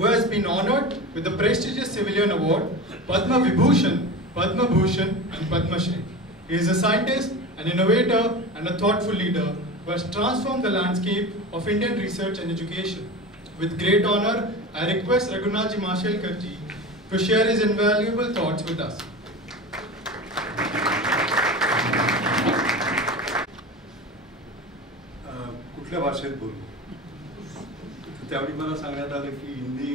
who has been honored with the prestigious civilian award Padma Vibhushan, Padma Bhushan and Padma Shri. He is a scientist, an innovator and a thoughtful leader who has transformed the landscape of Indian research and education. With great honor, I request Raghunathji Mashelkar ji to share his invaluable thoughts with us. कुठल्या भाषेत बोलू? त्यावेळी मला सांगण्यात आलं की हिंदी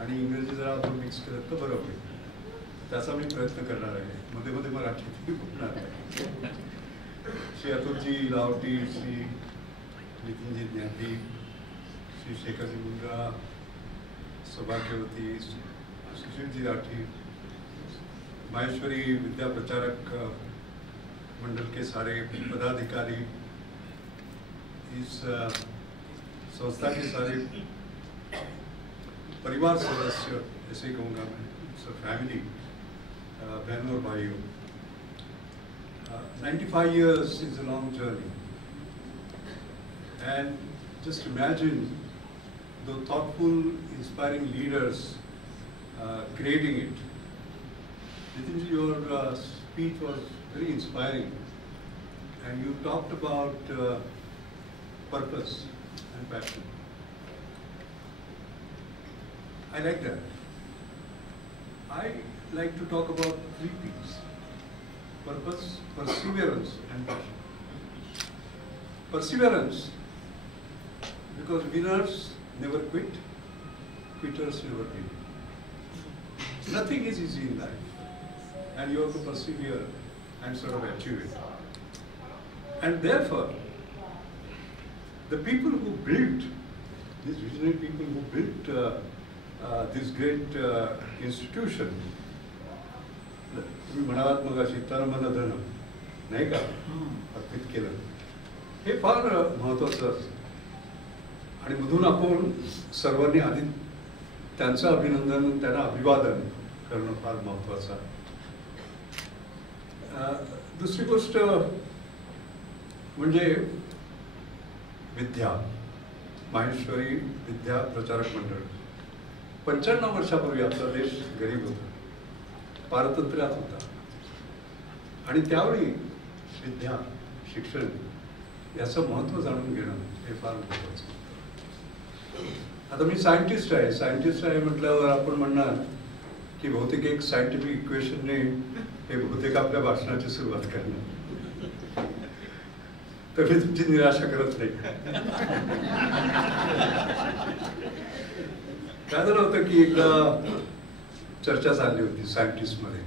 आणि इंग्रजी जरा आपण मिक्स केलं तर बरं होईल. त्याचा मी प्रयत्न करणार आहे. मध्ये मध्ये मराठीतही बोलणार आहे. श्री अतुलजी लावटी, श्री नितीनजी ज्ञाती, श्री शेखरजी मुंद्रा, सौभाग्यवती, सुशीलजी राठी, माहेश्वरी विद्या प्रचारक मंडल के सारे पदाधिकारी, इस संस्था के सारे परिवार सदस्य, ऐसे कहूँगा मैं, फैमिली, बहनों और भाइयों. 95 years is a long journey, and just imagine the thoughtful, inspiring leaders creating it. Nitinji, your speech was very inspiring, and you talked about purpose and passion. I like that. I like to talk about 3 P's: purpose, perseverance, and passion. Perseverance, because winners never quit, quitters never win. Nothing is easy in life, and you have to persevere and sort of achieve it. And therefore, the people who built, these visionary people who built this great institution, तुम्ही म्हणालात मगाशी तन मन धन नाही का अर्पित केलं, हे फार महत्त्वाचं असतं. आणि मधून आपण सर्वांनी आधी त्यांचं अभिनंदन, त्यांना अभिवादन करणं फार महत्त्वाचं आहे. दुसरी गोष्ट म्हणजे विद्या, माहेश्वरी विद्या प्रचारक मंडळ. 95 वर्षापूर्वी आपला देश गरीब होता, पारतंत्र्यात होता, आणि त्यावेळी विद्या, शिक्षण याचं महत्त्व जाणून घेणं हे फार महत्त्वाचं. आता मी सायंटिस्ट आहे म्हटल्यावर आपण म्हणणार की बहुतेक एक सायंटिफिक इक्वेशनने हे बहुतेक आपल्या भाषणाची सुरुवात करणार. तर मी तुमची निराशा करत नाही. काय झालं होतं की एकदा चर्चा चालली होती सायंटिस्ट मध्ये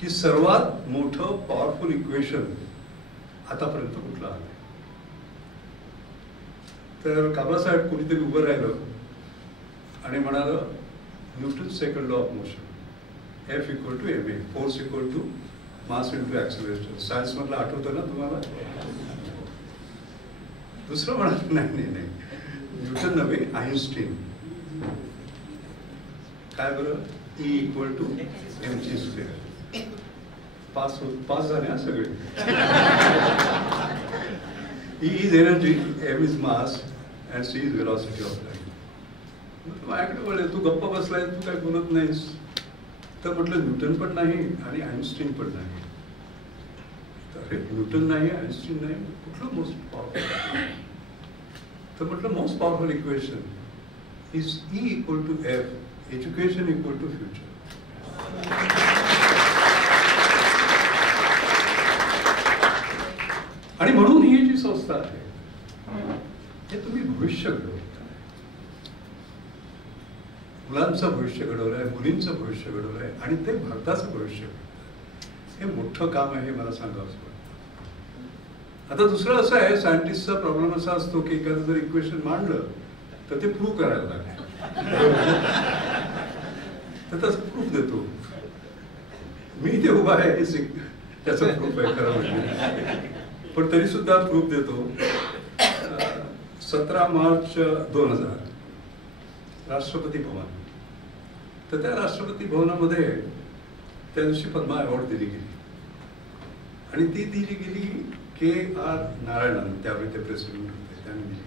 की सर्वात मोठं पॉवरफुल इक्वेशन आतापर्यंत कुठलं आलं. तर काबरा साहेब कुणीतरी उभं राहिलं आणि म्हणालं Newton second law of motion, F = ma, force = mass into acceleration. Science मधलं आठवतं ना तुम्हाला? दुसरं म्हणत नाही, न्यूटन नव्हे, आईन्स्टीन. काय बरं, E = mc². पास झाले सगळे. E is energy, m is mass, and c is velocity of light. माझ्याकडे बोलले, तू गप्पा बसलाय, तू काय बोलत नाहीस. तर म्हटलं न्यूटन पण नाही आणि आईन्स्टीन पण नाही. अरे न्यूटन नाही, आईन्स्टीन नाही, कुठलं मोस्ट पॉवरफुल? तर म्हटलं most powerful equation is E = F, education = future. आणि म्हणून ही जी संस्था आहे हे तुम्ही भविष्य घडवता. मुलांचं भविष्य घडवलंय, मुलींचं भविष्य घडवलंय, आणि ते भारताचं भविष्य घडवलंय. हे मोठं काम आहे, हे मला सांगावंच वाटतं. आता दुसरं असं आहे, सायंटिस्टचा प्रॉब्लेम असा असतो की एखादं जर इक्वेशन मांडलं तर ते प्रूव्ह करायला लागेल. तर तसं प्रूफ देतो मी, ते उभा आहे त्याचं प्रूफ आहे खरं म्हणजे, पण तरी सुद्धा प्रूफ देतो. 17 मार्च 2000 राष्ट्रपती भवन. तर त्या राष्ट्रपती भवनामध्ये त्या दिवशी पद्मा अवॉर्ड दिली गेली, आणि ती दिली गेली K.R. नारायणन, त्यावेळी ते प्रेसिडेंट होते, त्यांनी दिली.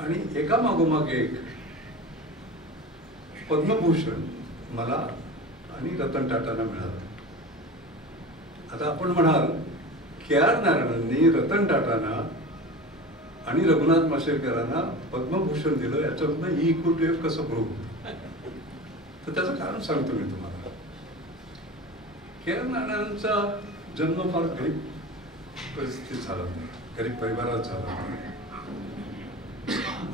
आणि एका मागोमाग एक पद्मभूषण मला आणि रतन टाटांना मिळालं. आता आपण म्हणाल KR नारायणननी रतन टाटांना आणि रघुनाथ माशेलकरांना पद्मभूषण दिलं, याच्यामधनं E=F कसं प्रूव्ह होतं? तर त्याचं कारण सांगतो मी तुम्हाला. KR नारायणनचा जन्म फार गरीब परिस्थितीत झाला, गरीब परिवारात झाला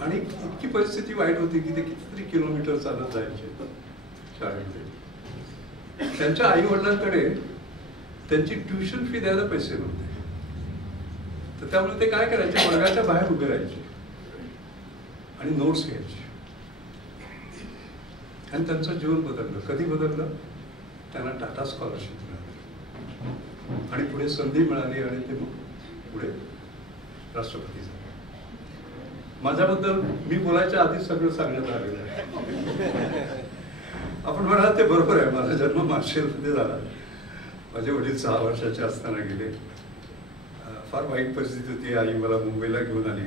आणि इतकी परिस्थिती वाईट होती की ते कितीतरी किलोमीटर चालत जायचे शाळेमध्ये. त्यांच्या आई वडिलांकडे त्यांची ट्युशन फी द्यायला पैसे नव्हते, तर त्यामुळे ते काय करायचे, वर्गाच्या बाहेर उभे राहायचे आणि नोट्स घ्यायचे. आणि त्यांचं जीवन बदललं. कधी बदललं? त्यांना टाटा स्कॉलरशिप मिळाली आणि पुढे संधी मिळाली आणि ते मग पुढे राष्ट्रपती झाले. माझ्याबद्दल मी बोलायच्या आधीच सगळं सांगण्यात आलेलं आहे. आपण म्हणाल ते बरोबर आहे. माझा जन्म मार्शलमध्ये झाला. माझे वडील 6 वर्षाचे असताना गेले. फार वाईट परिस्थिती होती. आई मला मुंबईला घेऊन आली.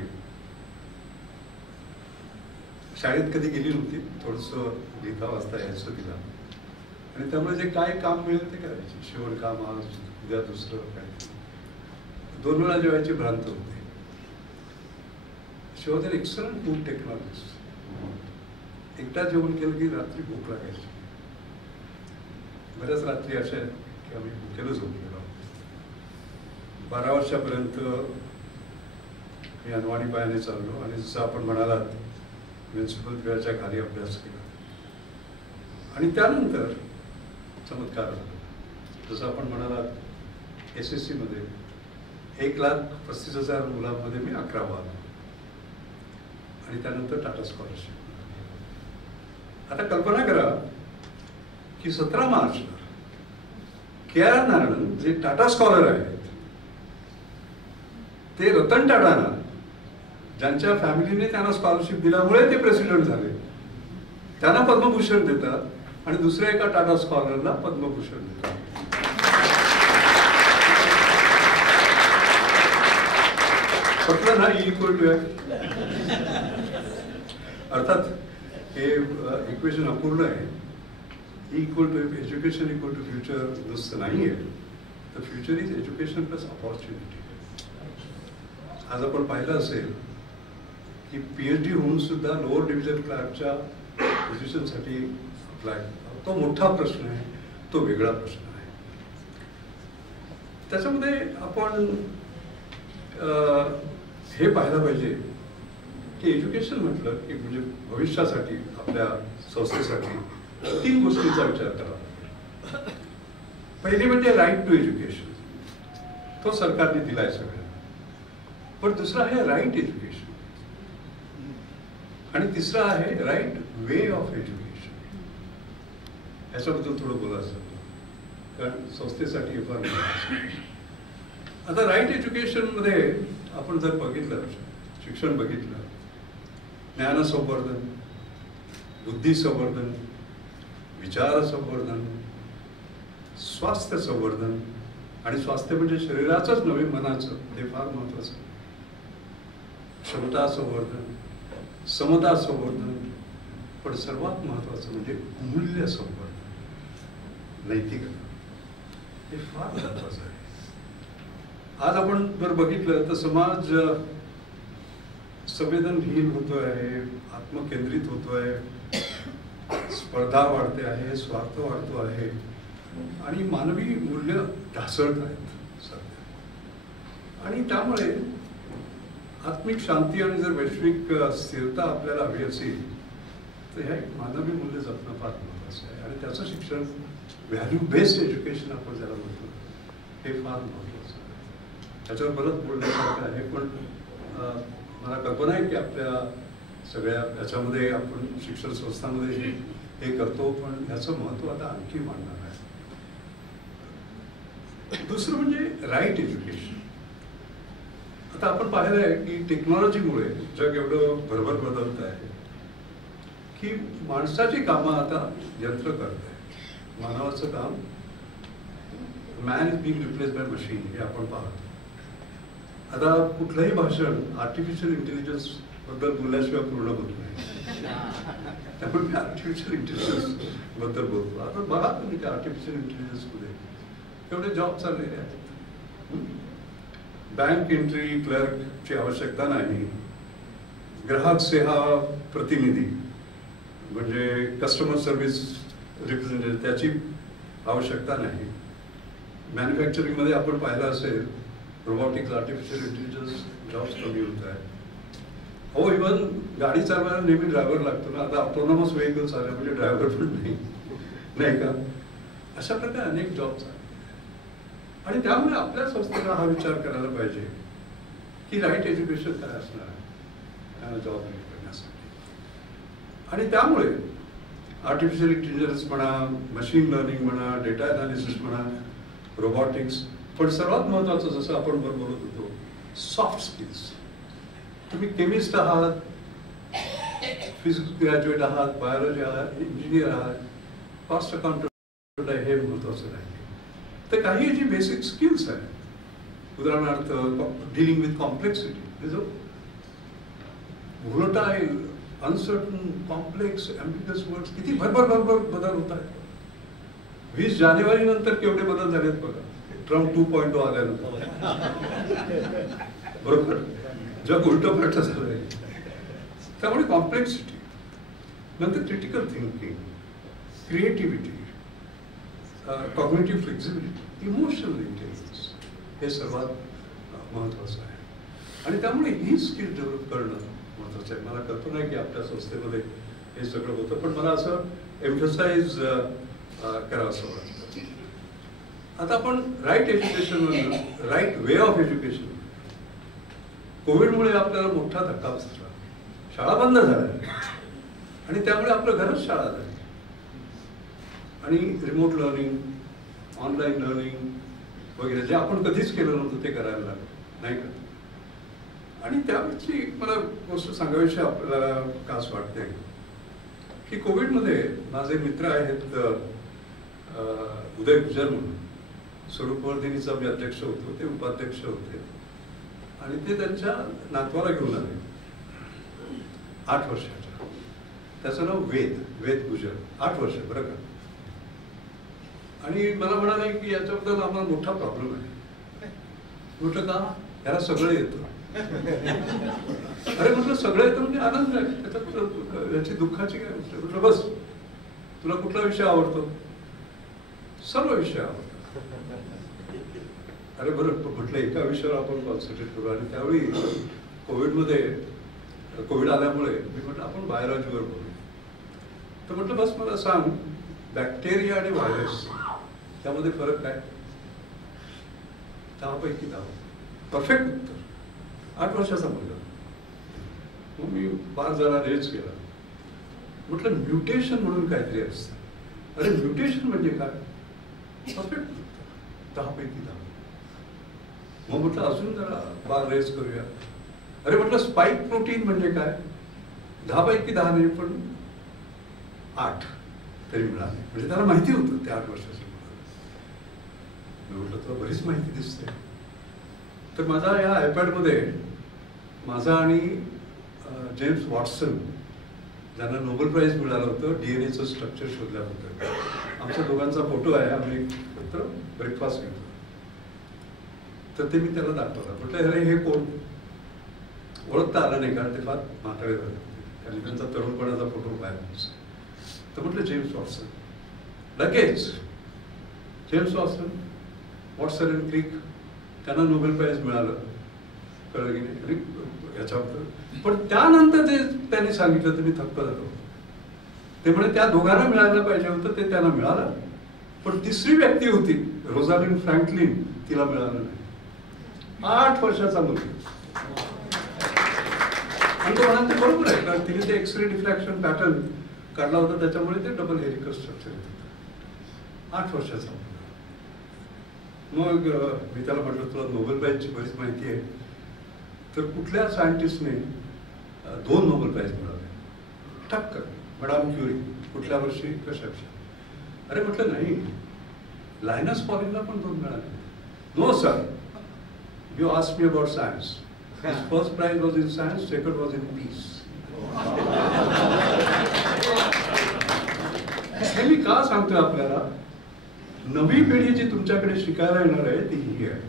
शाळेत कधी गेली नव्हती. थोडंसं लिहिता वाचता यायचं तिला आणि त्यामुळे जे काय काम मिळेल ते करायचे. शिवणकाम, आज उद्या दुसरं काय. 2 वेळा जेवायची भ्रांत होते. She was an excellent food technologist. एकदा जेवण केलं की रात्री भूक लागायची. बऱ्याच रात्री अशा आहेत की आम्ही भुकेला झोपलेलो. 12 वर्षापर्यंत मी अनवाणी पायाने चाललो आणि जसं आपण म्हणालात म्युन्सिपल पिळाच्या खाली अभ्यास केला आणि त्यानंतर चमत्कार झाला. जसं आपण म्हणालात SSC मध्ये 1,35,000 मुलांमध्ये मी 11वा आलो आणि त्यानंतर टाटा स्कॉलरशिप. आता कल्पना करा की 17 मार्चला KR नारायणन जे टाटा स्कॉलर आहेत ते रतन टाटांना, ज्यांच्या फॅमिलीने त्यांना स्कॉलरशिप दिल्यामुळे ते प्रेसिडेंट झाले, त्यांना पद्मभूषण देतात आणि दुसऱ्या एका टाटा स्कॉलरला पद्मभूषण देतात. पटलं ना? E=F. अर्थात हे इक्वेशन अपूर्ण आहे. E=F, education equal to future नुसतं नाही आहे. तर future is education plus opportunity. आज आपण पाहिलं असेल की PhD होऊन सुद्धा लोअर डिव्हिजन क्लार्कच्या पोझिशनसाठी अप्लाय, तो मोठा प्रश्न आहे, तो वेगळा प्रश्न आहे. त्याच्यामध्ये आपण हे पाहायला पाहिजे की एज्युकेशन म्हटलं की म्हणजे भविष्यासाठी आपल्या संस्थेसाठी 3 गोष्टींचा विचार करावा. पहिली म्हणजे राईट टू एज्युकेशन, तो सरकारने दिलाय सगळ्यांना. पण दुसरा आहे राईट एज्युकेशन आणि तिसरा आहे राईट वे ऑफ एज्युकेशन. याच्याबद्दल थोडं बोलायचं कारण संस्थेसाठी हे फार महत्त्वाचं आहे. आता राईट एज्युकेशन मध्ये आपण जर बघितलं, शिक्षण बघितलं, ज्ञान संवर्धन, बुद्धी संवर्धन, विचार संवर्धन, स्वास्थ्य संवर्धन, आणि स्वास्थ्य म्हणजे शरीराचंच नव्हे मनाचं, ते फार महत्वाचं. क्षमता संवर्धन, समता संवर्धन, पण सर्वात महत्वाचं म्हणजे मूल्य संवर्धन, नैतिकता. हे फार महत्वाचं आहे. आज आपण जर बघितलं तर समाज संवेदनहीन होतोय, आत्मकेंद्रित होतोय, स्पर्धा वाढते आहे, स्वार्थ वाढतो आहे आणि मानवी मूल्य ढासळत आहेत सध्या. आणि त्यामुळे आत्मिक शांती आणि जर वैश्विक स्थिरता आपल्याला हवी असेल तर ह्या मानवी मूल्य जपणं फार महत्त्वाचं आहे. आणि त्याचं शिक्षण, व्हॅल्यू बेस्ड एज्युकेशन आपण ज्याला म्हणतो, हे फार महत्त्वाचं आहे. त्याच्यावर बरंच बोलण्यासारखं आहे. पण मला कल्पना आहे की आपल्या सगळ्या याच्यामध्ये आपण शिक्षण संस्थांमध्ये हे करतो, पण याचं महत्त्व आता आणखी वाढणार आहे. दुसरं म्हणजे राईट एज्युकेशन. आता आपण पाहिलं आहे की टेक्नॉलॉजीमुळे जग एवढं भरभर बदलत आहे की माणसाची कामं आता यंत्र करत आहे. मानवाचं काम, man is being replaced by machine, हे आपण पाहतो. आता कुठलंही भाषण आर्टिफिशियल इंटेलिजन्स बद्दल बोलल्याशिवाय पूर्ण होत नाही. त्यामुळे मी आर्टिफिशियल इंटेलिजन्स बद्दल बोलतो. आता बघा तुम्ही त्या आर्टिफिशियल इंटेलिजन्स मध्ये एवढे जॉब चाललेले आहेत. बँक एंट्री क्लर्कची आवश्यकता नाही, ग्राहक सेवा प्रतिनिधी म्हणजे कस्टमर सर्व्हिस रिप्रेझेंटेटिव्ह त्याची आवश्यकता नाही. मॅन्युफॅक्चरिंगमध्ये आपण पाहिलं असेल रोबोटिक्स आर्टिफिशियल इंटेलिजन्स जॉब्स कमी होत आहेत. हो, इव्हन गाडी चालवायला नेहमी ड्रायव्हर लागतो ना, आता ऑटोनॉमस व्हेकल्स आले म्हणजे ड्रायव्हर पण नाही का. अशा प्रकारे अनेक जॉब्स आहेत आणि त्यामुळे आपल्या संस्थेला हा विचार करायला पाहिजे की राईट एज्युकेशन काय असणार आहे जॉब करण्यासाठी. आणि त्यामुळे आर्टिफिशियल इंटेलिजन्स म्हणा, मशीन लर्निंग म्हणा, डेटा अनालिसिस म्हणा, रोबोटिक्स, पण सर्वात महत्त्वाचं जसं आपण वर बोलत होतो सॉफ्ट स्किल्स. तुम्ही केमिस्ट आहात, फिजिक्स ग्रॅज्युएट आहात, बायोलॉजी आहात, इंजिनियर आहात, कॉस्ट अकाउंटंट आहे, हे महत्त्वाचं नाही. तर काही जी बेसिक स्किल्स आहेत, उदाहरणार्थ dealing with complexity, volatile, uncertain, complex, ambiguous words, किती भरभर बदल होत आहेत. 20 जानेवारी नंतर केवढे बदल झालेत बघा, ट्रम्प 2.0 आल्यानंतर. बरोबर, जग उलटं पलटं झालंय. त्यामुळे कॉम्प्लेक्सिटी, नंतर critical thinking, creativity, cognitive flexibility, emotional intelligence, हे सर्वात महत्त्वाचं आहे. आणि त्यामुळे ही स्किल डेव्हलप करणं महत्त्वाचं आहे. मला कल्पना आहे की आपल्या संस्थेमध्ये हे सगळं होतं, पण मला असं एम्फसाइज करावं असं वाटतं. आता आपण right education, right way of education, कोविडमुळे आपल्याला मोठा धक्का बसला. शाळा बंद झाल्या आणि त्यामुळे आपलं घरच शाळा झाली आणि रिमोट लर्निंग, ऑनलाईन लर्निंग वगैरे जे आपण कधीच केलं नव्हतं ते करायला लागलं, नाही का. आणि त्यावेळची मला गोष्ट सांगावीशी आपल्याला खास वाटते की कोविडमध्ये माझे मित्र आहेत उदय गुजर म्हणून, स्वरूपवर्धिनीचा मी अध्यक्ष होतो, ते उपाध्यक्ष होते आणि ते त्यांच्या नातवाला घेऊन आले 8 वर्षाच्या. त्याचं नाव वेद गुजर, 8 वर्ष बरं का. आणि मला म्हणाले की याच्याबद्दल आम्हाला मोठा प्रॉब्लेम आहे. म्हटलं का, याला सगळं येतं. अरे म्हटलं सगळं येतं म्हणजे आनंद आहे, त्याच्यात याची दुःखाची काय गोष्ट. म्हटलं बस, तुला कुठला विषय आवडतो? सर्व विषय आवडतात. अरे बरं, म्हटलं एका विषयावर आपण कॉन्सन्ट्रेट करू. आणि त्यावेळी कोविड आल्यामुळे मी म्हटलं आपण बायोलॉजीवर बोलू. तर म्हटलं बस मला सांग, बॅक्टेरिया आणि व्हायरस त्यामध्ये फरक काय? 10 पैकी 10 परफेक्ट उत्तर. 8 वर्षाचा मुलगा. मग मी फार जरा रेज केला. म्हटलं म्युटेशन म्हणून काहीतरी असतं. अरे म्युटेशन म्हणजे काय? परफेक्ट उत्तर, 10 पैकी 10. मग म्हटलं अजून जरा फार रेज करूया. अरे म्हटलं स्पाइक प्रोटीन म्हणजे काय? 10 पैकी 10 नाही, पण 8 तरी मिळाले. म्हणजे त्याला माहिती होतं त्या 8 वर्षाचं. म्हटलं तुला बरीच माहिती दिसते. तर माझा या आयपॅडमध्ये माझा आणि जेम्स वॉटसन, ज्यांना नोबेल प्राइज मिळालं होतं DNA स्ट्रक्चर शोधल्याबद्दल, आमच्या दोघांचा फोटो आहे. आम्ही एकत्र ब्रेकफास्ट घेतो. तर ते मी त्याला दाखवलं. म्हटलं अरे हे कोण? ओळखता आला नाही, कारण ते फार म्हातारे झाले होते आणि त्यांचा तरुणपणाचा फोटो बाहेर. तर म्हटलं जेम्स वॉटसन. लगेच जेम्स वॉटसन अँड क्रिक, त्यांना नोबेल प्राइज मिळालं. कळलं की नाही याच्याबद्दल. पण त्यानंतर ते त्यांनी सांगितलं तर मी थक्क झालो. ते म्हणे त्या दोघांना मिळायला पाहिजे होतं, ते त्यांना मिळालं. पण तिसरी व्यक्ती होती रोझालिंड फ्रँकलिन, तिला मिळालं नाही. 8 वर्षाचा मुलगा. आणि तो म्हणाल ते बरोबर आहे, कारण तिने ते एक्सरे डिफ्रॅक्शन पॅटर्न काढला होता, त्याच्यामुळे ते डबल हेलिकल स्ट्रक्चर येत होतं. 8 वर्षाचा मुलगा. मग मी त्याला म्हटलं तुला नोबेल प्राइजची बरीच माहिती आहे, तर कुठल्या सायंटिस्टने 2 नोबेल प्राइज मिळाले? ठक्क, मॅडम क्युरी. कुठल्या वर्षी, कशाविषयी? अरे म्हटलं नाही, लायनस पॉलिनला पण 2 मिळाले. No sir, you asked me about science. His first prize was in science, second was in peace. का सांगतोय आपल्याला, नवी पिढी जी तुमच्याकडे शिकायला येणार आहे ती ही आहे,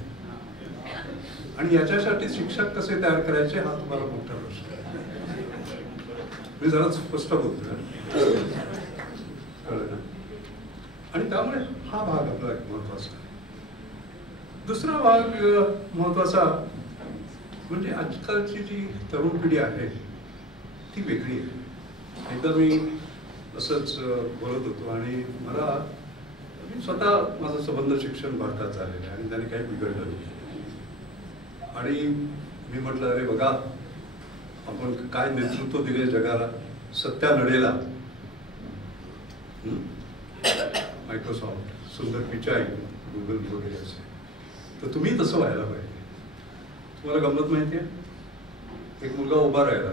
आणि याच्यासाठी शिक्षक कसे तयार करायचे हा तुम्हाला मोठा प्रश्न आहे. मी जरा स्पष्ट बोलतोय, कळलं ना? आणि त्यामुळे हा भाग आपला एक महत्वाचा आहे. दुसरा भाग महत्वाचा म्हणजे आजकालची जी तरुण पिढी आहे ती वेगळी आहे. एकदा मी असंच बोलत होतो आणि मी स्वतः माझं संबंध शिक्षण भारतात झालेलं आहे आणि त्याने काही बिघडलं नाही. आणि मी म्हटलं, अरे बघा, आपण काय नेतृत्व दिले जगाला, सत्या नडेला, मायक्रोसॉफ्ट, सुंदर पिचाई, गुगल वगैरे असे, तर तुम्ही तसं व्हायला पाहिजे. तुम्हाला गंमत माहिती आहे, एक मुलगा उभा राहिला,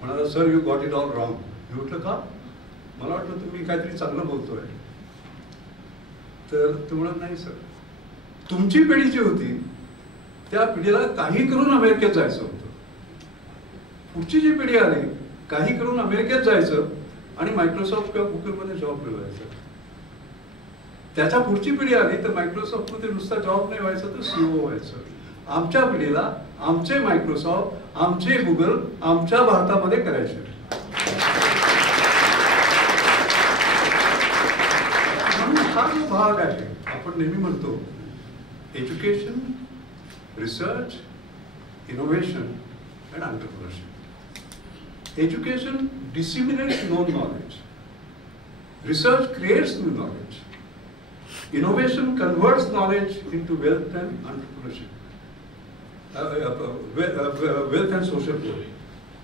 म्हणाला, sir you got it all wrong. मी म्हटलं का? मला वाटलं तुम्ही काहीतरी चांगलं बोलतोय. तर ते म्हणत, नाही सर, तुमची पिढी जी होती त्या पिढीला काही करून अमेरिकेत जायचं होतं. पुढची जी पिढी आली काही करून अमेरिकेत जायचं आणि मायक्रोसॉफ्ट किंवा गुगलमध्ये जॉब मिळवायचा. त्याच्या पुढची पिढी आली तर मायक्रोसॉफ्टमध्ये नुसता जॉब नाही व्हायचा तर सीईओ व्हायचं. आमच्या पिढीला आमचे मायक्रोसॉफ्ट, आमचे गुगल आमच्या भारतामध्ये करायचे. हा जो भाग आहे, आपण नेहमी म्हणतो education, research, innovation and entrepreneurship. Education disseminates known knowledge. Research creates new knowledge. Innovation converts knowledge into wealth and entrepreneurship. Wealth and social growth.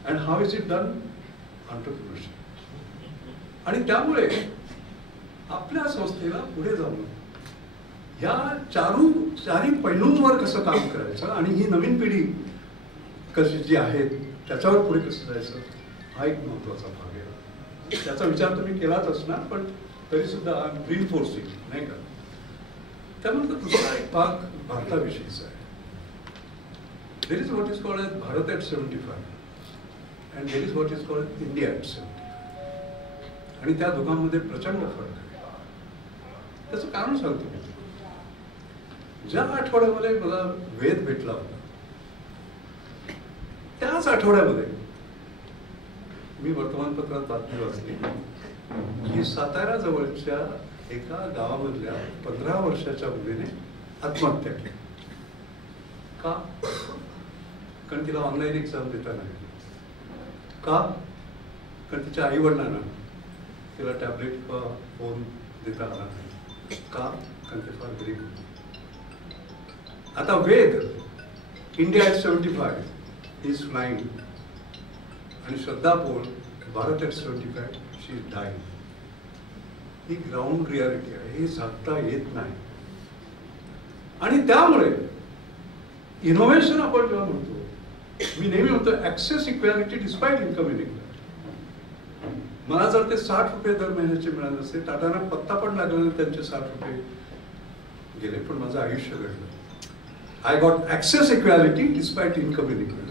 And how is it done? Entrepreneurship. आणि त्यामुळे आपल्या संस्थेला पुढे जाऊन या चारी पैलूंवर कसं काम करायचं आणि ही नवीन पिढी कशी जी आहे त्याच्यावर पुढे कसं जायचं, हा एक महत्वाचा भाग आहे. त्याचा विचार तुम्ही केलाच असणार, पण तरी सुद्धा रिइन्फोर्सिंग, नाही का? त्यामुळे दुसरा एक भाग भारताविषयीचा आहे. There is what is called as Bharat at 75 and there is what is called India at 75. आणि त्या दोघांमध्ये प्रचंड फरक आहे. त्याचं कारण सांगतो मी. ज्या आठवड्यामध्ये मला वेद भेटला होता त्याच आठवड्यामध्ये मी वर्तमानपत्रात बातमी वाचली की सातारा जवळच्या एका गावामधल्या 15 वर्षाच्या मुलीने आत्महत्या केली. का? कारण तिला ऑनलाईन एक्झाम देता नाही. का? कारण तिच्या आई वडिलांना तिला टॅबलेट किंवा फोन देता आला नाही. का? कारण ते फार गरीब होते. आता Ved India at 75 is flying आणि Shraddha Pol Bharat at 75 she is dying. ही ग्राउंड रियालिटी आहे, हे झाकता येत नाही. आणि त्यामुळे इनोव्हेशन आपण जेव्हा म्हणतो, मी नेहमी म्हणतो access equality despite income inequality. मला जर ते 60 रुपये दर महिन्याचे मिळाले असते, टाटांना पत्ता पण लागला नाही, त्यांचे 60 रुपये गेले, पण माझं आयुष्य घडलं. I got access equality despite income inequality.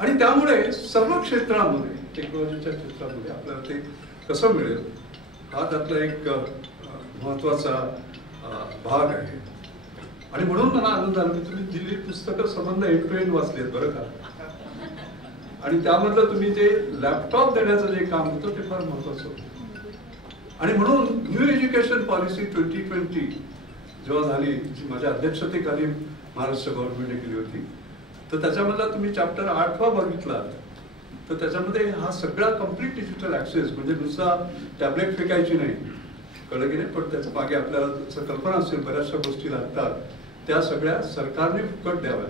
आणि त्यामुळे सर्व क्षेत्रामध्ये, टेक्नॉलॉजीच्या क्षेत्रामध्ये आपल्याला ते कसं मिळेल हा त्यातला एक महत्वाचा भाग आहे. आणि म्हणून मला आनंद झाला की तुम्ही दिल्ली पुस्तकं संबंध एंड टू एंड वाचलेत बरं का. आणि त्यामधलं तुम्ही जे लॅपटॉप देण्याचं जे काम होतं ते फार महत्वाचं होतं. आणि म्हणून न्यू एज्युकेशन पॉलिसी 2020 जेव्हा झाली, जी माझ्या अध्यक्षतेखाली महाराष्ट्र गव्हर्नमेंटने केली होती, तर त्याच्यामधला तुम्ही चॅप्टर 8 बघितला तर त्याच्यामध्ये हा सगळा कम्प्लीट डिजिटल ऍक्सेस, म्हणजे नुसता टॅबलेट फेकायची नाही, कळलं की नाही, पण त्याच्या मागे आपल्याला जसं कल्पना असेल बऱ्याचशा गोष्टी लागतात, त्या सगळ्या सरकारने फुकट द्याव्या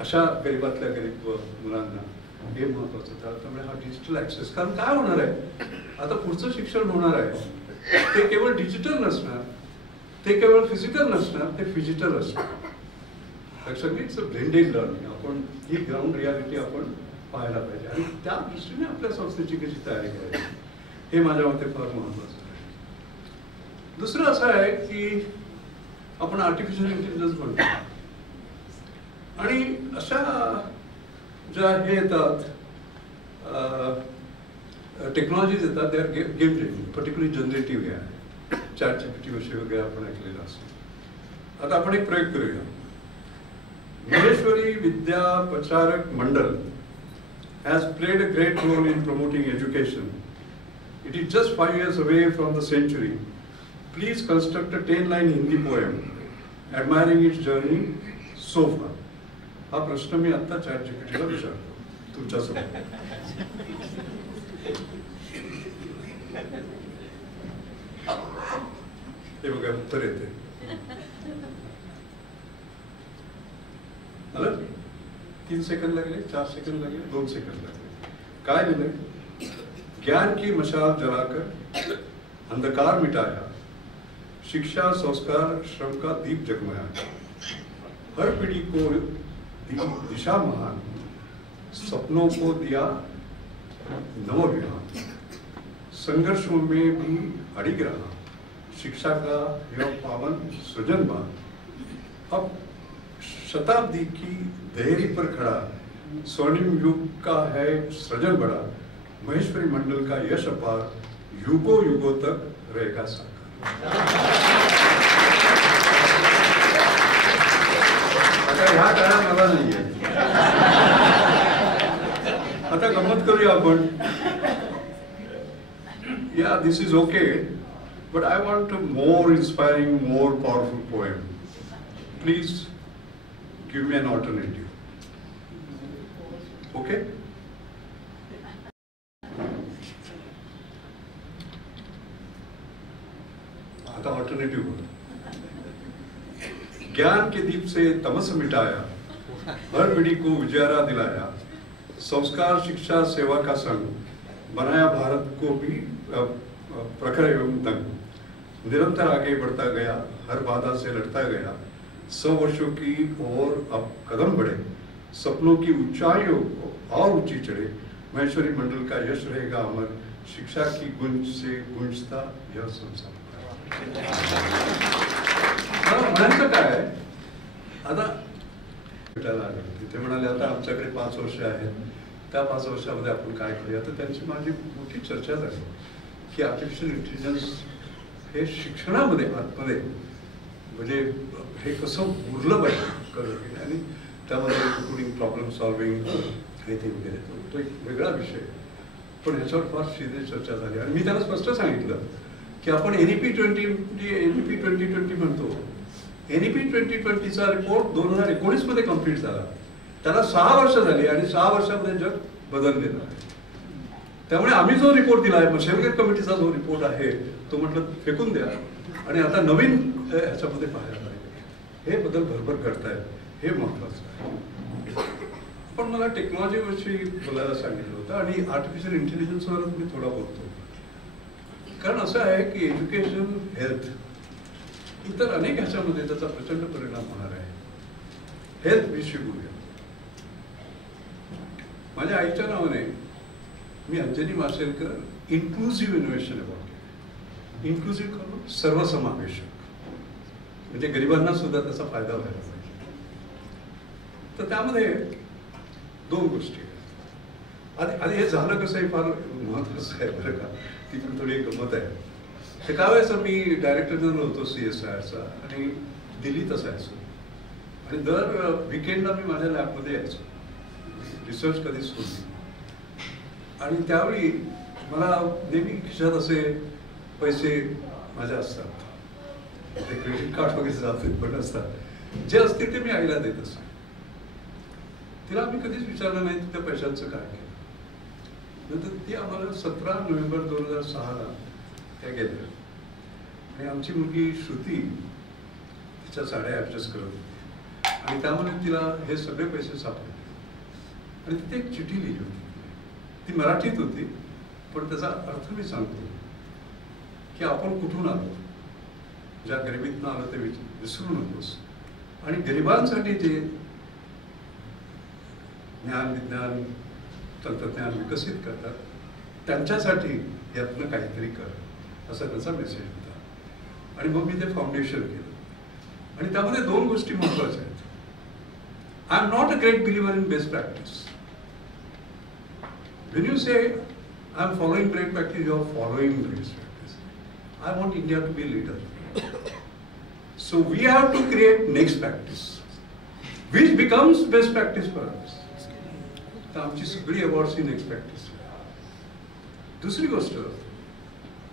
अशा गरीबातल्या गरीब मुलांना, हे महत्वाचं. त्यामुळे हा डिजिटल ऍक्सेस, कारण काय होणार आहे आता पुढचं शिक्षण होणार आहे ते केवळ डिजिटल नसणार, ते केवळ फिजिकल नसणार, ते फिजिटल असणार. लक्षात घ्या, इट्स अ ब्लेंडेड लर्निंग. आपण ही ग्राउंड रियालिटी आपण पाहायला पाहिजे आणि त्या दृष्टीने आपल्या संस्थेची कशी तयारी करायची हे माझ्या मते फार महत्वाचं आहे. दुसरं असं आहे की आपण आर्टिफिशियल इंटेलिजन्स म्हणतो आणि अशा ज्या हे येतात टेक्नॉलॉजीज येतात, they R game changing, particularly generative आहे. ChatGPT विषयी वगैरे आपण ऐकलेलं असेल. आता आपण एक प्रयोग करूया. महेश्वरी विद्या प्रचारक मंडल has played a great role in promoting education. It is just 5 years away from the century. Please construct a 10-line Hindi poem admiring its journey so far. हा प्रश्न मी आता ChatGPT ला विचारतो तुमच्यासमोर. हे बघा उत्तर येते. आलं? 3 सेकंड लगले, 4 सेकंड लगले, 2 सेकंड लगले. काय लिहिलंय? ज्ञान की मशाल जलाकर अंधकार मिटाया, शिक्षा संस्कार श्रम का दीप जगमगाया, हर पीढ़ी को दी दिशा महान, सपनों को दिया नवविहान, संघर्षों में भी अड़िग रहा, शिक्षा का यह पावन सृजन बान, अब शताब्दी की देहरी पर खड़ा, स्वर्णिम युग का है सृजन बड़ा, महेश्वरी मंडल का यश अपार, युगों युगों तक रहेगा साकार. आता ह्या काळात मला नाहीये. आता गंमत करूया आपण. Yeah, this is okay, but I want a more inspiring, more powerful poem. Please give me an alternative. Okay? आता ऑल्टरनेटिव बोलो. ज्ञान के दीप से तमस मिटाया, हर पीढ़ी को उजाला दिलाया, संस्कार शिक्षा सेवा का संग, बनाया भारत को भी प्रखर एवं दंग, निरंतर आगे बढ़ता गया, हर बाधा से लड़ता गया, 100 वर्षों की ओर अब कदम बढ़े, सपनों की ऊंचाइयों को और ऊंची चढ़े, महेश्वरी मंडल का यश रहेगा अमर, शिक्षा की गुंज से गुंजता यह संसार. म्हणायचं काय आता भेटायला आले होते. ते म्हणाले आता आमच्याकडे 5 वर्ष आहेत, त्या 5 वर्षामध्ये आपण काय करूया. तर त्यांची माझी मोठी चर्चा झाली की आर्टिफिशियल इंटेलिजन्स हे शिक्षणामध्ये आतमध्ये म्हणजे हे कसं उरलं पाहिजे आणि त्यामध्ये इन्क्लुडिंग प्रॉब्लेम सॉल्विंग हे ते वगैरे तो एक वेगळा विषय. पण ह्याच्यावर फार शिदे चर्चा झाली आणि मी त्यांना स्पष्ट सांगितलं की आपण NEP 2020 म्हणतो. NEP 2020चा रिपोर्ट 2019 मध्ये कम्प्लीट झाला. त्याला 6 वर्ष झाली आणि 6 वर्षामध्ये जग बदललेलं आहे. त्यामुळे आम्ही जो रिपोर्ट दिला आहे, शेवगेट कमिटीचा जो रिपोर्ट आहे तो म्हटलं फेकून द्या आणि आता नवीन ह्याच्यामध्ये पाहायला पाहिजे. हे बदल भरभर करतायत हे महत्वाचं आहे. पण मला टेक्नॉलॉजीविषयी बोलायला सांगितलं होतं आणि आर्टिफिशियल इंटेलिजन्सवर मी थोडा बोलतो. कारण असं आहे की एज्युकेशन हेल्थ इतर अनेक ह्याच्यामध्ये त्याचा प्रचंड परिणाम होणार आहे. हेल्थ विषयी बोलूया. माझ्या आईच्या नावाने मी Anjani Mashelkar inclusive innovation award केलं. इन्क्लुझिव्ह करून सर्वसमावेशक म्हणजे गरिबांना सुद्धा त्याचा फायदा व्हायला पाहिजे. तर त्यामध्ये 2 गोष्टी आहेत. आधी हे झालं कसं आहे फार महत्वाचं आहे बरं का. ती पण थोडी गंमत आहे. ते काय व्हायचं मी डायरेक्टर जनरल होतो CSIRचा आणि दिल्लीत असायचो आणि दर विकेंडला मी माझ्या लॅबमध्ये यायचो. रिसर्च कधीच सोडली आणि त्यावेळी मला नेहमी खिशात असे पैसे माझ्या असतात. ते क्रेडिट कार्ड वगैरे जाते पण असतात. जे असतील ते मी आईला देत असते. तिला आम्ही कधीच विचारलं नाही त्या पैशांचं काय केलं. नंतर ती आम्हाला 17 नोव्हेंबर 2006ला त्या गेल्या आणि आमची मुलगी श्रुती तिच्या साड्या ॲडजस्ट करत होती आणि त्यामुळे तिला हे सगळे पैसे सापडले आणि तिथे एक चिठी लिहिली होती. ती मराठीत होती पण त्याचा अर्थ मी सांगतो की आपण कुठून आलो, ज्या गरिबीतनं आलो ते विसरू नकोस आणि गरिबांसाठी जे ज्ञान विज्ञान तंत्रज्ञान विकसित करतात त्यांच्यासाठी यातनं काहीतरी कर असा त्याचा मेसेज होता. आणि मग मी ते फाउंडेशन केलं आणि त्यामध्ये 2 गोष्टी महत्वाच्या आहेत. I am not a great believer in best practice. When you say I am following great practice, you are following great practice. I want India to be leader. So we have to create next practice, which becomes best practice for us. तर आमची सगळी awards ही next practice. दुसरी गोष्ट,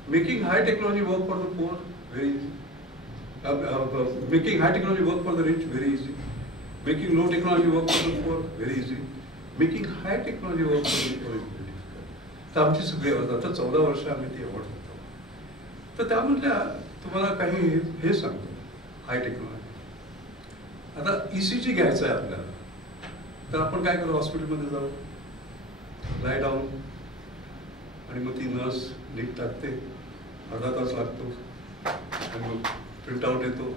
making high technology work for the poor very easy, making high technology work for the rich very easy, making low technology work for the poor very easy, making high technology work for the poor. तर आमची सगळी award, आता 14 वर्ष आम्ही ती award देतो. तर त्यामधल्या तुम्हाला काही हे सांगतो, हाय टेक्नॉलॉजी. आता ECG घ्यायचं आहे आपल्याला, तर आपण काय करू, हॉस्पिटलमध्ये जाऊ, लाय डाऊन, आणि मग ती नर्स नीट टाकते, अर्धा तास लागतो, आणि मग प्रिंटआउट येतो,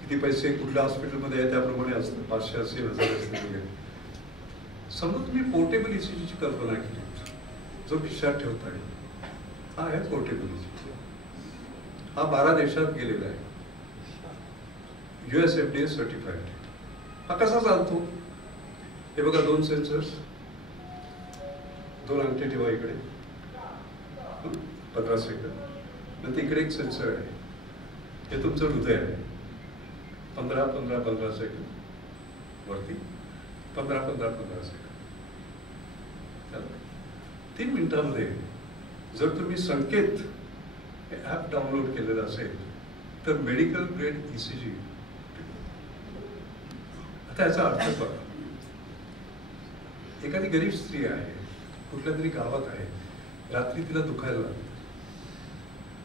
किती पैसे कुठल्या हॉस्पिटलमध्ये आहे त्याप्रमाणे असतं, 500 असेल, 1000 असते वगैरे. समजा तुम्ही पोर्टेबल ECGची कल्पना केली, जो खिशात ठेवता येईल, हा आहे पोर्टेबल ECG. हा 12 देशात गेलेला आहे, US FDA सर्टिफाईड. हा कसा चालतो, हे बघा, 2 सेन्सर्स, 2 अंगठे ठेवा इकडे, 15 सेकंद, नंतर इकडे एक सेन्सर आहे, हे तुमचं हृदय आहे, 15-15-15 सेकंद वरती, 15-15-15 सेकंद. 3 मिनिटांमध्ये जर तुम्ही संकेत हे ॲप डाउनलोड केलेलं असेल तर मेडिकल ग्रेड ECG. आता याचा अर्थ बघा, एखादी गरीब स्त्री आहे, कुठल्या तरी गावात आहे, रात्री तिला दुखायला लागतं,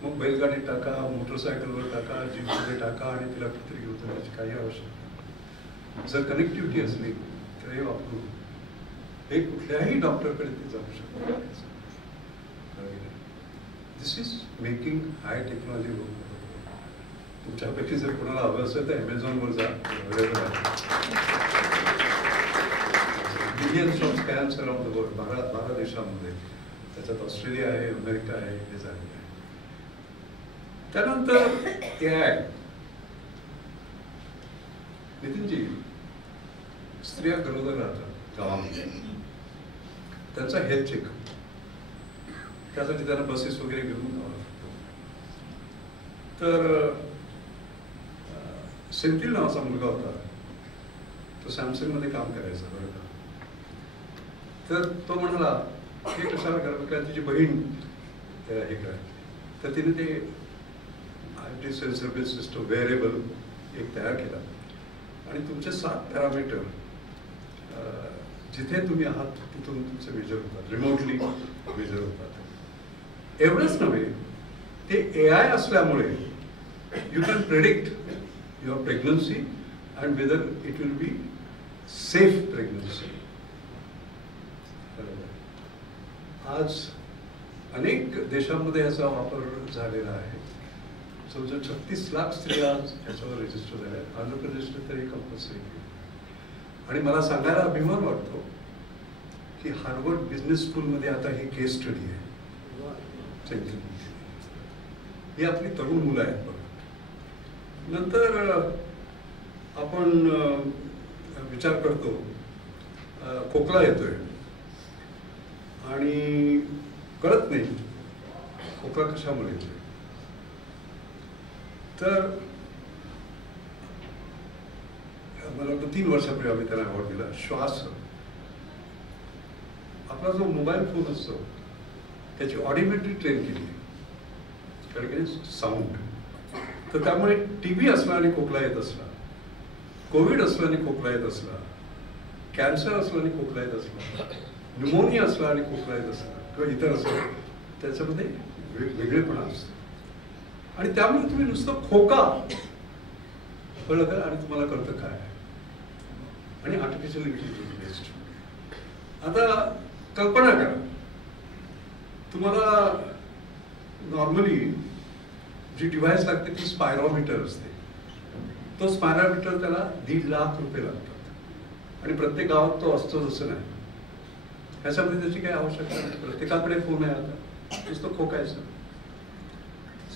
मग बैलगाडीत टाका, मोटरसायकलवर टाका, जीपमध्ये टाका, आणि तिला कुठेतरी घेऊन जाण्याची काही आवश्यकता. जर कनेक्टिव्हिटी असली तर हे वापरून हे कुठल्याही डॉक्टरकडे ते जाऊ शकतो. This is making high technology work. तुमच्यापैकी जर कोणाला हवं असेल तर Amazonवर जा, millions of scans around the world, 12 देशांमध्ये, त्याच्यात ऑस्ट्रेलिया आहे, अमेरिका आहे, हे झालेलं आहे. त्यानंतर AI. नितीनजी, स्त्रिया गरोदर राहतात गावामध्ये, त्यांचा हेल्थ चेकअप, त्यासाठी त्यांना बसेस वगैरे घेऊन जावं लागतं. तर सेंथिल नावाचा मुलगा होता, तो सॅमसंगमध्ये काम करायचा बरं का. तर तो म्हणाला, हे कशाला करावं, काय तिची बहीण हे काय, तर तिने ते IoT sensor based system wearable एक तयार केला, आणि तुमचे 7 पॅरामीटर जिथे तुम्ही आहात तिथून तुमचे मेजर होतात, रिमोटली मेजर होतात. एवढंच नव्हे, ते AI असल्यामुळे you can predict your pregnancy and whether it will be safe pregnancy. आज अनेक देशांमध्ये याचा वापर झालेला आहे. जवळजवळ 36 लाख स्त्रिया याच्यावर रजिस्टर झाल्या. आंध्र प्रदेशने तरी कंपल्सरी केली. आणि मला सांगायला अभिमान वाटतो की हार्वर्ड बिझनेस स्कूलमध्ये आता ही केस स्टडी आहे. ही आपली तरुण मुलं आहेत बघा. नंतर आपण विचार करतो खोकला येतोय आणि कळत नाही खोकला कशामुळे येतोय. तर मला वाटतं 3 वर्षापूर्वी आम्ही त्याला अवॉर्ड दिला. श्वास, आपला जो मोबाईल फोन असतो त्याची ऑडिओमेट्री ट्रेन केली कारण साऊंड. तर त्यामुळे TB असला आणि खोकला येत असला, कोविड असला आणि खोकला येत असला, कॅन्सर असला आणि खोकला येत असला, न्यूमोनिया असला आणि खोकला येत असला किंवा इतर असलं, त्याच्यामध्ये वेगळेपणा असतो. आणि त्यामुळे तुम्ही नुसतं खोका कळलं का आणि तुम्हाला कळतं काय. आणि आर्टिफिशियल इंटेलिजन्स. आता कल्पना करा, तुम्हाला नॉर्मली जी डिव्हाइस लागते ती स्पायरोमीटर असते. तो स्पायरोमीटर त्याला 1.5 लाख रुपये लागतात आणि प्रत्येक गावात तो असतोच असं नाही. ह्याच्यामध्ये त्याची काही आवश्यकता नाही. प्रत्येकाकडे फोन आहे आता, नुसतं खोकायचं.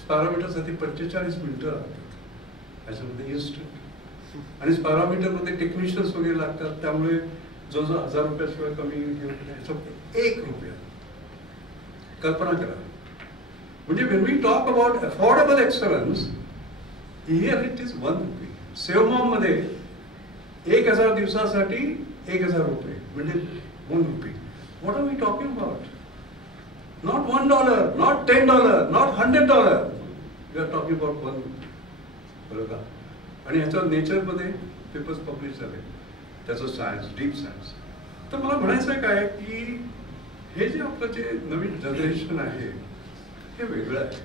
स्पायरोमीटरसाठी 45 मिनिटं लागतात. ह्याच्यामध्ये इन्स्टंट. आणि स्पायरोमीटरमध्ये टेक्निशियन्स वगैरे लागतात. त्यामुळे जो 1000 रुपयाशिवाय कमी ह्याच्यामध्ये 1 रुपया. कल्पना करा. म्हणजे when we talk about affordable excellence, here it is 1 rupee. सेवमॉम मध्ये 1000 दिवसासाठी 1000 रुपये म्हणजे 1 rupee. What are we talking about? Not $1, not $10, not $100. We are talking about 1 rupee. बरोबर का? आणि ह्याच्या नेचरमध्ये पेपर्स पब्लिश झाले, त्याचं सायन्स, डीप सायन्स. तर मला म्हणायचं आहे काय की हे जे आपलं जे नवीन जनरेशन आहे हे वेगळं आहे.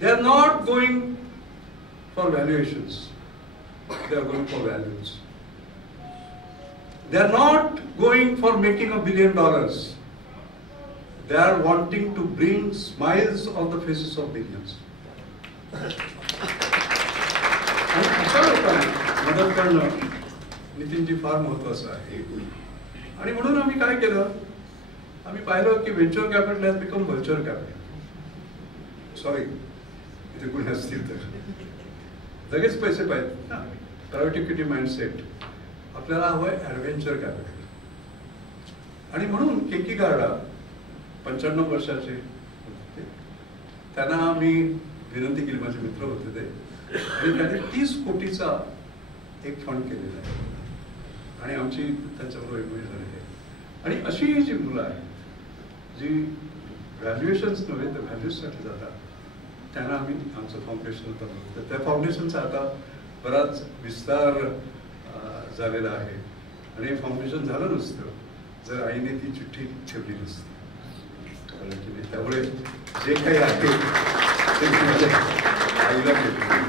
They are not going for valuations, they are going for values. They are not going for making $1 billion. They are wanting to bring smiles on the faces of billions. आणि अशा लोकांना मदत करणं नितीनजी फार महत्वाचं आहे. आणि म्हणून आम्ही काय केलं, आम्ही पाहिलं की venture capital has become vulture capital. Sorry, इथे कोणी असतील तर लगेच पैसे पाहिजे ना. प्रायव्हेट इक्विटी माइंडसेट आपल्याला हवंय ॲडव्हेंचर कॅपिटल. आणि म्हणून केकी गार्डा 95 वर्षाचे होते, त्यांना मी विनंती केली, माझे मित्र होते ते, आणि त्यांनी 30 कोटीचा एक फंड केलेला आहे आणि आमची त्यांच्याबरोबर एमओयू झालेली आहे. आणि अशी ही जी मुलं आहेत जी व्हॅल्युएशन्स नव्हे तर व्हॅल्यूजसाठी जातात, त्यांना आम्ही आमचं फाउंडेशन बनवलं. त्या फाउंडेशनचा आता बराच विस्तार झालेला आहे. आणि हे फाउंडेशन झालं नसतं जर आईने ती चिठ्ठी ठेवली नसती. त्यामुळे जे काही आहे ते आईला भेटलं.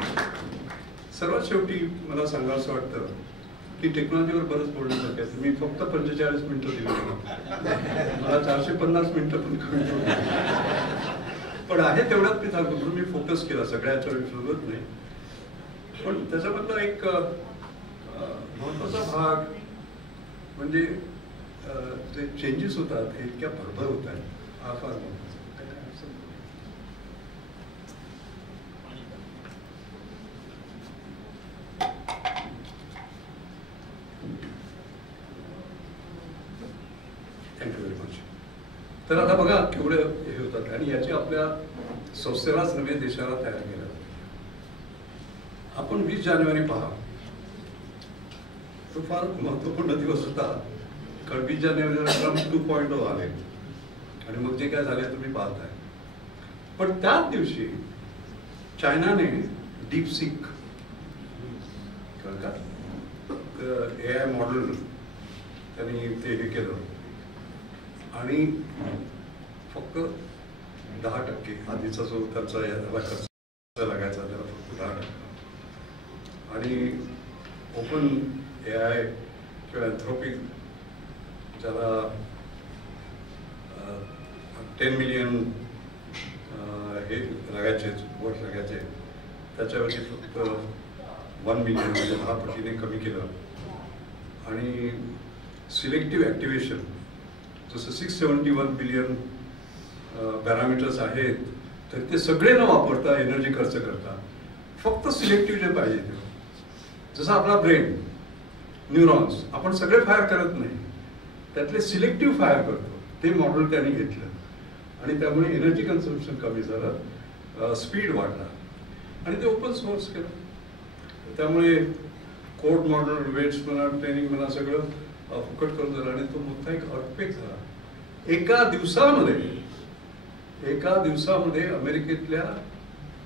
सर्वात शेवटी मला सांगावंसं वाटतं की टेक्नॉलॉजीवर बरंच बोलण्यासारखं आहे. मी फक्त 45 मिनिटं दिली, मला 450 मिनिटं पण कमी पण आहे तेवढ्यात मी सांगतो. म्हणून मी फोकस केला, सगळ्याच्या शोधत नाही. पण त्याच्यामधला एक महत्वाचा भाग म्हणजे जे चेंजेस होतात हे इतक्या भरभर होत आहेत, हा फार महत्वाचा. Thank you very much. तर आता बघा केवढे हे होतात आणि याची आपल्या संस्थेलाच नव्हे देशाला तयार केलं. आपण 20 जानेवारी पहा, तो फार महत्वपूर्ण दिवस होता, कारण 20 जानेवारीला ट्रम्प 2.0 आले आणि मग जे काय झाले तुम्ही पाहताय. पण त्याच दिवशी चायनाने डीपसीक का AI मॉडेल त्यांनी ते हे केलं आणि फक्त 10% आधीचा जो त्यांचा याला खर्च लागायचा त्याला फक्त 10%. आणि ओपन AI किंवा अँथ्रोपिक ज्याला 10 मिलियन हे लागायचे वोट लागायचे, त्याच्यावरती फक्त 1 मिलियन म्हणजे 10 पटीने कमी केलं. आणि सिलेक्टिव्ह ॲक्टिव्हेशन जसं 671 बिलियन पॅरामीटर्स आहेत, तर ते सगळे न वापरता एनर्जी खर्च करता फक्त सिलेक्टिव्ह जे पाहिजे ते, जसं आपला ब्रेन न्यूरॉन्स आपण सगळे फायर करत नाही, त्यातले सिलेक्टिव्ह फायर करतो, ते मॉडेल त्यांनी घेतलं आणि त्यामुळे एनर्जी कन्झम्पशन कमी झालं, स्पीड वाढला आणि ते ओपन सोर्स केलं. त्यामुळे कोड मॉडेल, वेट्स म्हणा, ट्रेनिंग म्हणा, सगळं फुकट करून झालं आणि तो मोठा एक अर्थक्वेक झाला. एका दिवसामध्ये अमेरिकेतल्या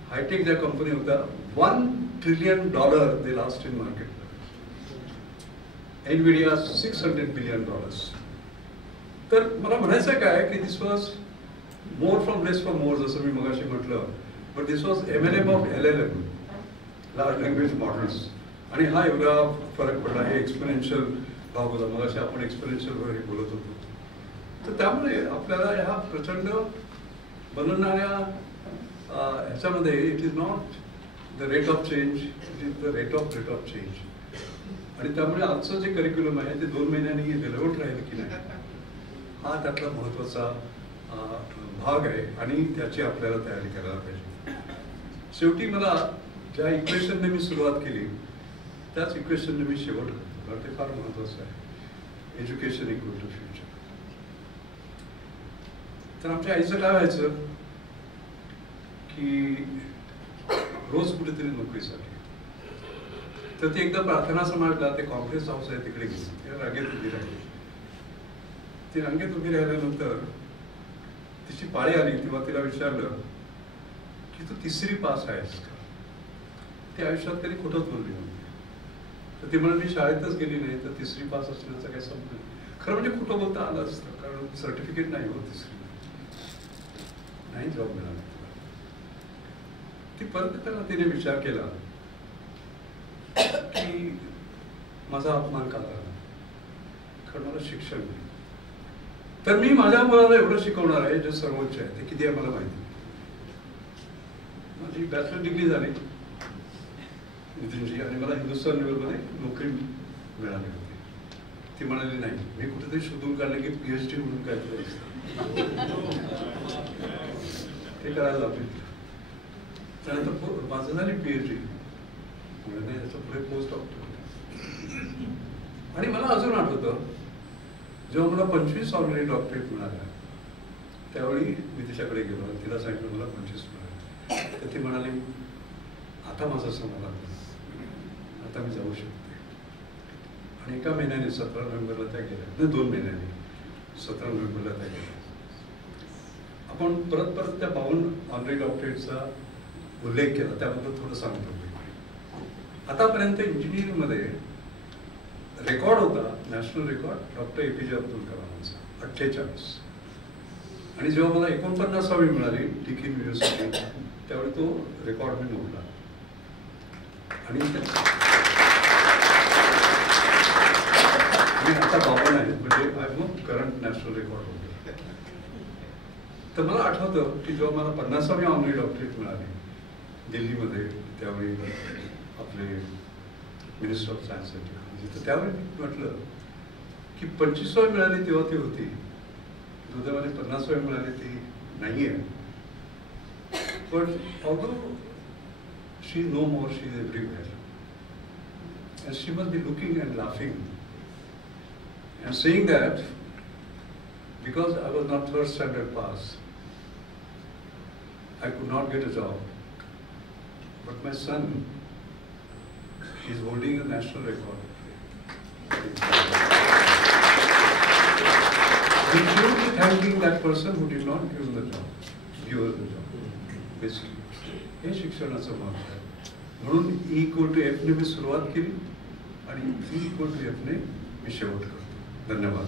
हायटेक ज्या कंपनी होत्या $1 trillion they lost in market. Nvidia $600 billion. तर मला म्हणायचं काय की this was more from less from more, जसं मी मगाशी म्हटलं, but this was M&M of LLM, large language models. आणि हा एवढा फरक पडला. हे एक्सपोनेन्शियल भाग होता, मगाशी आपण एक्सपोनेन्शियल वगैरे बोलत होतो. तर त्यामुळे आपल्याला ह्या प्रचंड बनवणाऱ्या ह्याच्यामध्ये it is not the rate of change, it is the rate of change. आणि त्यामुळे आजचं जे करिक्युलम आहे ते 2 महिन्यांनी रिलेव्हंट राहील की नाही, हा त्यातला महत्त्वाचा भाग आहे आणि त्याची आपल्याला तयारी करायला पाहिजे. शेवटी मला ज्या इक्वेशनने मी सुरुवात केली त्याच इक्वेशनने मी शेवट करतो, कारण ते फार महत्त्वाचं आहे. Education equal to future. तर आमच्या आईचं काय व्हायचं की रोज कुठेतरी नोकरीसाठी, तर ती एकदा प्रार्थना समाजला ते कॉन्फरन्स हाऊस आहे तिकडे गेली, त्या रांगेत उभी राहिली. ती रांगेत उभी राहिल्यानंतर तिची पाळी आली तेव्हा तिला विचारलं की तू तिसरी पास आहेस का? ती आयुष्यात कधी खोटंच बोलली नव्हती. तर ती म्हणून मी शाळेतच गेली नाही तर तिसरी पास असण्याचं काही संबंध नाही. खरं म्हणजे खोटं बोलता आलं असतं, कारण सर्टिफिकेट नाही होत तिसरी, नाही जॉब मिळाला. ती परत त्याला तिने विचार केला की माझा अपमान का झाला, कारण मला शिक्षण नाही. तर मी माझ्या मुलाला एवढं शिकवणार आहे जे सर्वोच्च आहे, ते किती आहे मला माहिती. माझी बॅचलर डिग्री झाली नितीनजी, आणि मला हिंदुस्थान लेवलमध्ये नोकरी मिळाली होती. ती म्हणाली नाही, मी कुठेतरी शोधून काढलं की PhD म्हणून काहीतरी ते करायला लागले. त्यानंतर माझं झाली PhD, म्हणजे त्याच्या पुढे पोस्ट डॉक्टर. आणि मला अजून आठवतं जेव्हा मला 25 ऑलरेडी डॉक्टरेट मिळाल्या, त्यावेळी मी तिच्याकडे गेलो आणि तिला सांगितलं मला 25 मिळाले. तर ती म्हणाली आता माझं समाधान, आता मी जाऊ शकते. आणि एका महिन्याने 17 नोव्हेंबरला त्या गेल्या, नाही 2 महिन्याने 17 नोव्हेंबरला त्या गेल्या. आपण परत परत त्या 52 ऑनरी डॉक्टरेटचा उल्लेख केला, त्याबद्दल थोडं सांगतो. आतापर्यंत इंजिनिअरिंगमध्ये रेकॉर्ड होता, national record doctor APJ Abdul कलामांचा 48. आणि जेव्हा मला 49वी मिळाली डिकीन युनिव्हर्सिटी, त्यावेळी तो रेकॉर्ड मी मोडला. आणि आता 52 आहेत, म्हणजे I know current national record होते. तर मला आठवतं की जेव्हा मला 50वी ऑनरी डॉक्टरेट मिळाली दिल्लीमध्ये, त्यावेळी आपले minister of science and technology, तर त्यावेळी म्हटलं की 25वी मिळाली तेव्हा ती होती, दुर्दैवाने 50वी मिळाली ती नाही आहे. पण although she is no more, she is everywhere. And she must be looking and laughing and saying that because I was not third standard pass, I could not get a job. But my son is holding a national record. We should be thanking that person who did not give the job, give us the job. Basically, हे शिक्षणाचं महत्त्व आहे. म्हणून E=F ने मी सुरुवात केली आणि E=F ने मी शेवट करतो. धन्यवाद.